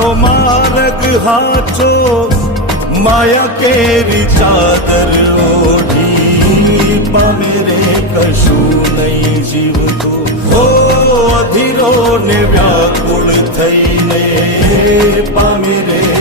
તારો માર્ગ હાચો માયા કેરી ચાદર ઓઢી પામે રે કશું નહીં જીવતો હો અધીરો ને વ્યાકુળ થઈને પામે રે